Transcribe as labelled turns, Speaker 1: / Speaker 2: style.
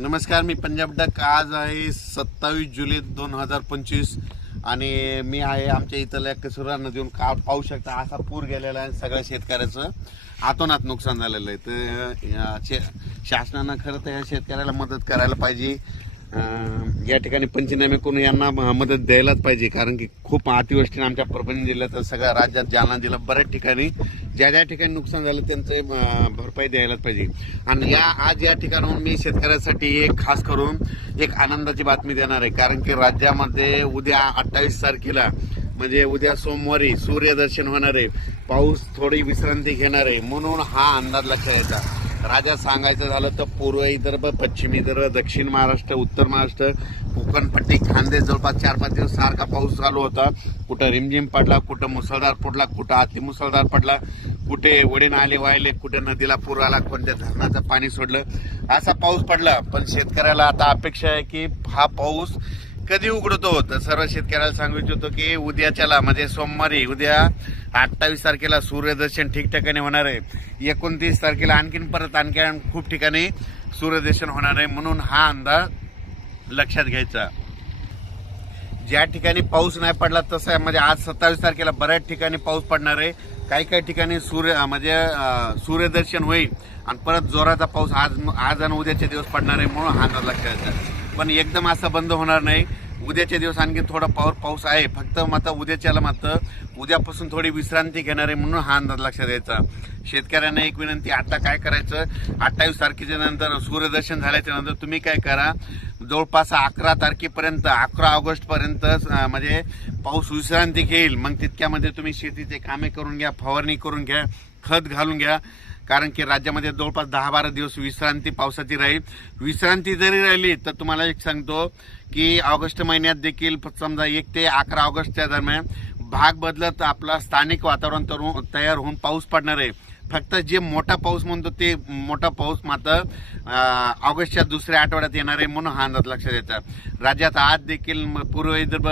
Speaker 1: नमस्कार मी पंजाब डक. आज आहे सत्तावीस जुलै दोन हजार पंचवीस आणि मी आहे आमच्या इथल्या कसुरा नदीवरून का पाहू शकता असा पूर गेलेला आहे सगळ्या शेतकऱ्याचं. आतोनात नुकसान झालेलं आहे. तर या शे- शासनानं खरं तर या शेतकऱ्याला मदत करायला पाहिजे. या ठिकाणी पंचनामे करून यांना मदत द्यायलाच पाहिजे. कारण की खूप अतिवृष्टीने आमच्या परभणी जिल्ह्यात सगळ्या राज्यात जालना जिल्हा बऱ्याच ठिकाणी ज्या ज्या ठिकाणी नुकसान झालं त्यांचं भरपाई द्यायलाच पाहिजे. आणि या आज या ठिकाणाहून मी शेतकऱ्यासाठी एक खास करून एक आनंदाची बातमी देणार आहे. कारण की राज्यामध्ये उद्या अठ्ठावीस तारखेला म्हणजे उद्या सोमवारी सूर्यदर्शन होणार आहे. पाऊस थोडी विश्रांती घेणार आहे. म्हणून हा अंदाज लक्षात येतात राजा सांगायचं झालं तर पूर्व विदर्भ पश्चिम विदर्भ दक्षिण महाराष्ट्र उत्तर महाराष्ट्र कोकणपट्टी खांदे जवळपास चार पाच दिवस सारखा पाऊस चालू होता. कुठं रिमझिम पडला कुठं मुसळधार पडला कुठं अति मुसळधार पडला कुठे वडीन नाले वाहिले कुठे नदीला पूर आला कोणत्या धरणाचं पाणी सोडलं. असा पाऊस पडला पण शेतकऱ्याला आता अपेक्षा आहे की हा पाऊस कधी उघडतो? तर सर्व शेतकऱ्याला सांगू इच्छितो की उद्याच्याला म्हणजे सोमवारी उद्या अठ्ठावीस तारखेला सूर्यदर्शन ठिकठिकाणी होणार आहे. एकोणतीस तारखेला आणखीन परत आणखी खूप ठिकाणी सूर्यदर्शन होणार आहे. म्हणून हा अंदाज लक्षात घ्यायचा. ज्या ठिकाणी पाऊस नाही पडला तसं आहे. म्हणजे आज सत्तावीस तारखेला बऱ्याच ठिकाणी पाऊस पडणार आहे. काही काही ठिकाणी सूर्य म्हणजे सूर्यदर्शन होईल. आणि परत जोराचा पाऊस आज आज आणि उद्याचे दिवस पडणार आहे. म्हणून हा अंदाज लक्षात घ्यायचा. पण एकदम असं बंद होणार नाही. उद्याच्या दिवस आणखी थोडा पावर पाऊस आहे. फक्त मात्र उद्याच्याला मात्र उद्यापासून थोडी विश्रांती घेणार आहे म्हणून हा अंदाज लक्षात द्यायचा शेतकऱ्यांना एक विनंती आता काय करायचं? अठ्ठावीस तारखेच्या नंतर सूर्यदर्शन झाल्याच्यानंतर तुम्ही काय करा? जवळपास अकरा तारखेपर्यंत अकरा ऑगस्टपर्यंत म्हणजे पाऊस विश्रांती घेईल. मग तितक्यामध्ये तुम्ही शेतीचे कामे करून घ्या फवारणी करून घ्या खत घालून घ्या. कारण की राज्यामध्ये जवळपास दहा बारा दिवस विश्रांती पावसाची राहील. विश्रांती जरी राहिली तर तुम्हाला एक सांगतो की ऑगस्ट महिन्यात देखील समजा एक ते अकरा ऑगस्टच्या दरम्यान भाग बदलत आपला स्थानिक वातावरण तरुण हो- तयार होऊन पाऊस पडणार आहे. फक्त जे मोठा पाऊस म्हणतो ते मोठा पाऊस मात्र ऑगस्टच्या दुसऱ्या आठवड्यात येणार आहे म्हणून हा अंदाज लक्षात येतात राज्यात आज देखील पूर्व विदर्भ